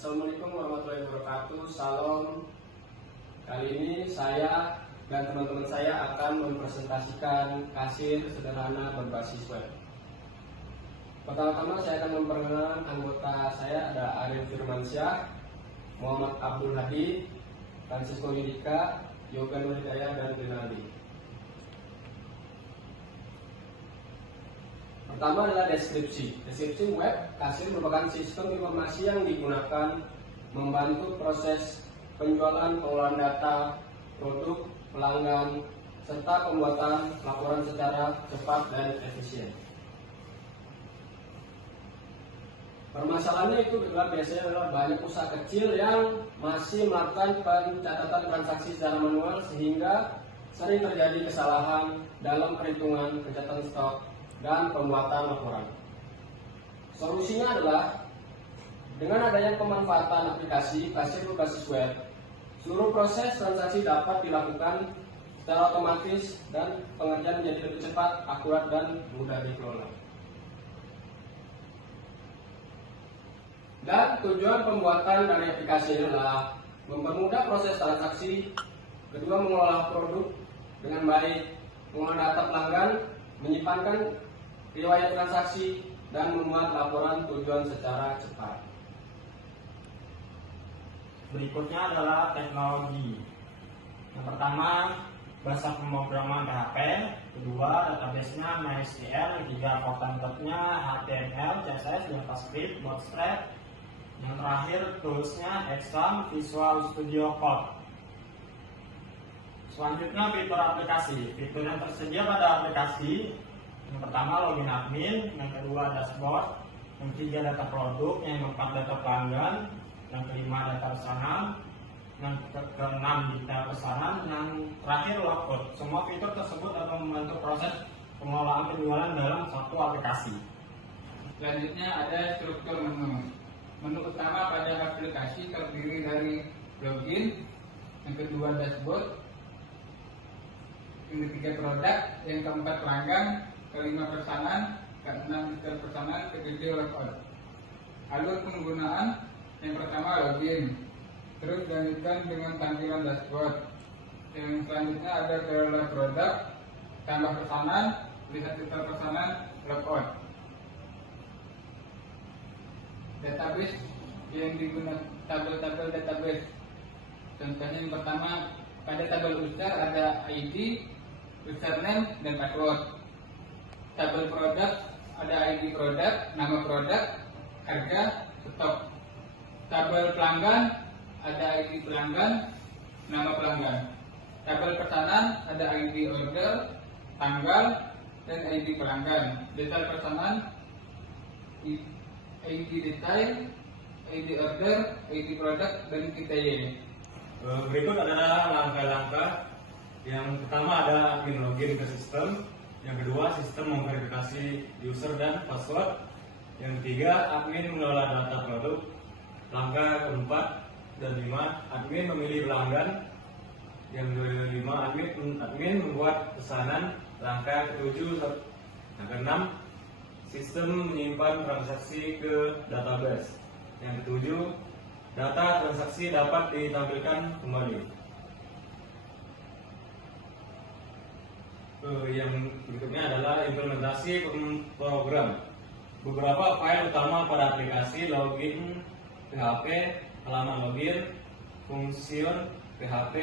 Assalamualaikum warahmatullahi wabarakatuh. Salam. Kali ini saya dan teman-teman saya akan mempresentasikan kasir sederhana berbasis web. Pertama-tama saya akan memperkenalkan anggota saya, ada Arif Firmansyah, Muhammad Abdul Hadi, Francisco Yudika, Yoga Nuridaya, dan Rinaldi. Pertama adalah deskripsi. Deskripsi web kasir merupakan sistem informasi yang digunakan membantu proses penjualan, pengelolaan data, produk, pelanggan, serta pembuatan laporan secara cepat dan efisien. Permasalahannya itu biasanya adalah banyak usaha kecil yang masih melakukan pencatatan transaksi secara manual sehingga sering terjadi kesalahan dalam perhitungan, pencatatan stok, dan pembuatan laporan. Solusinya adalah dengan adanya pemanfaatan aplikasi kasir berbasis web, seluruh proses transaksi dapat dilakukan secara otomatis dan pengerjaan menjadi lebih cepat, akurat, dan mudah dikelola. Dan tujuan pembuatan dari aplikasi adalah mempermudah proses transaksi, kedua mengelola produk dengan baik, mengelola data pelanggan, menyimpankan riwayat transaksi, dan membuat laporan tujuan secara cepat. Berikutnya adalah teknologi. Yang pertama, bahasa pemrograman PHP, kedua database-nya MySQL, yang ketiga content-nya HTML, CSS, JavaScript, Bootstrap, yang terakhir tools-nya Xam, Visual Studio Code. Selanjutnya fitur aplikasi. Fitur yang tersedia pada aplikasi, yang pertama login admin, yang kedua dashboard, yang ketiga data produk, yang keempat data pelanggan, yang kelima data pesanan, yang keenam data pesanan, yang terakhir logout. Semua fitur tersebut akan membantu proses pengelolaan penjualan dalam satu aplikasi. Selanjutnya ada struktur menu. Menu utama pada aplikasi terdiri dari login, yang kedua dashboard, yang ketiga produk, yang keempat pelanggan, kelima pesanan, keenam detail pesanan, ketujuh logout. Alur penggunaan, yang pertama login, terus dilanjutkan dengan tampilan dashboard. Yang selanjutnya ada kelola produk, tambah pesanan, lihat detail pesanan, logout. Database yang digunakan tabel-tabel database. Contohnya yang pertama, pada tabel user ada ID, username, dan password. Tabel produk ada ID produk, nama produk, harga, stok. Tabel pelanggan ada ID pelanggan, nama pelanggan. Tabel pesanan ada ID order, tanggal, dan ID pelanggan. Detail pesanan, ID detail, ID order, ID produk, dan KTY. Berikut adalah langkah-langkah. Yang pertama ada admin login ke sistem. Yang kedua, sistem memverifikasi user dan password. Yang ketiga, admin mengelola data produk. Langkah keempat dan lima, admin memilih pelanggan. Yang kelima, admin membuat pesanan. Langkah ketujuh, yang keenam, sistem menyimpan transaksi ke database. Yang ketujuh, data transaksi dapat ditampilkan kembali. Yang berikutnya adalah implementasi program. Beberapa file utama pada aplikasi: login PHP, halaman login, fungsi PHP,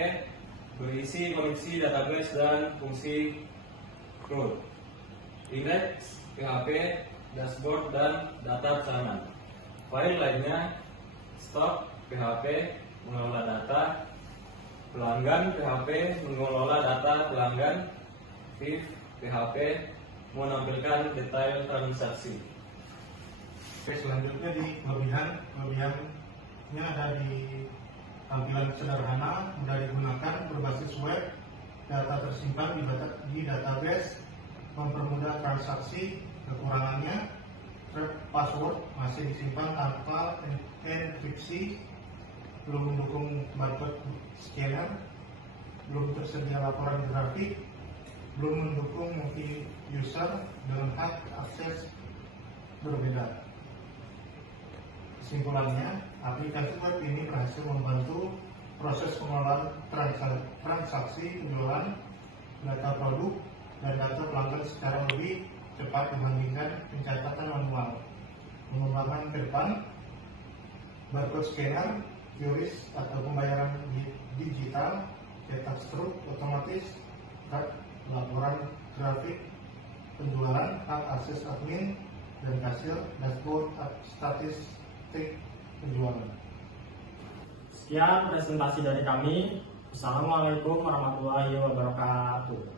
berisi koneksi database, dan fungsi cloud, index PHP, dashboard, dan data pesanan. File lainnya: stok PHP, mengelola data pelanggan, PHP, mengelola data pelanggan, Viv PHP, menampilkan detail transaksi. Selanjutnya di kelebihannya ada di tampilan sederhana, mudah digunakan, berbasis web, data tersimpan di database, mempermudah transaksi. Kekurangannya, password masih disimpan tanpa enkripsi, belum mendukung barcode scanner, belum tersedia laporan grafik, belum mendukung multi user dengan hak akses berbeda. Kesimpulannya, aplikasi web ini berhasil membantu proses pengelolaan transaksi penjualan, data produk, dan data pelanggan secara lebih cepat dibandingkan pencatatan manual. Mengembangkan ke depan, barcode scanner, QRIS atau pembayaran digital, cetak struk otomatis, laporan grafik penjualan, hak akses admin dan kasir, dashboard statistik penjualan. Sekian presentasi dari kami. Assalamualaikum warahmatullahi wabarakatuh.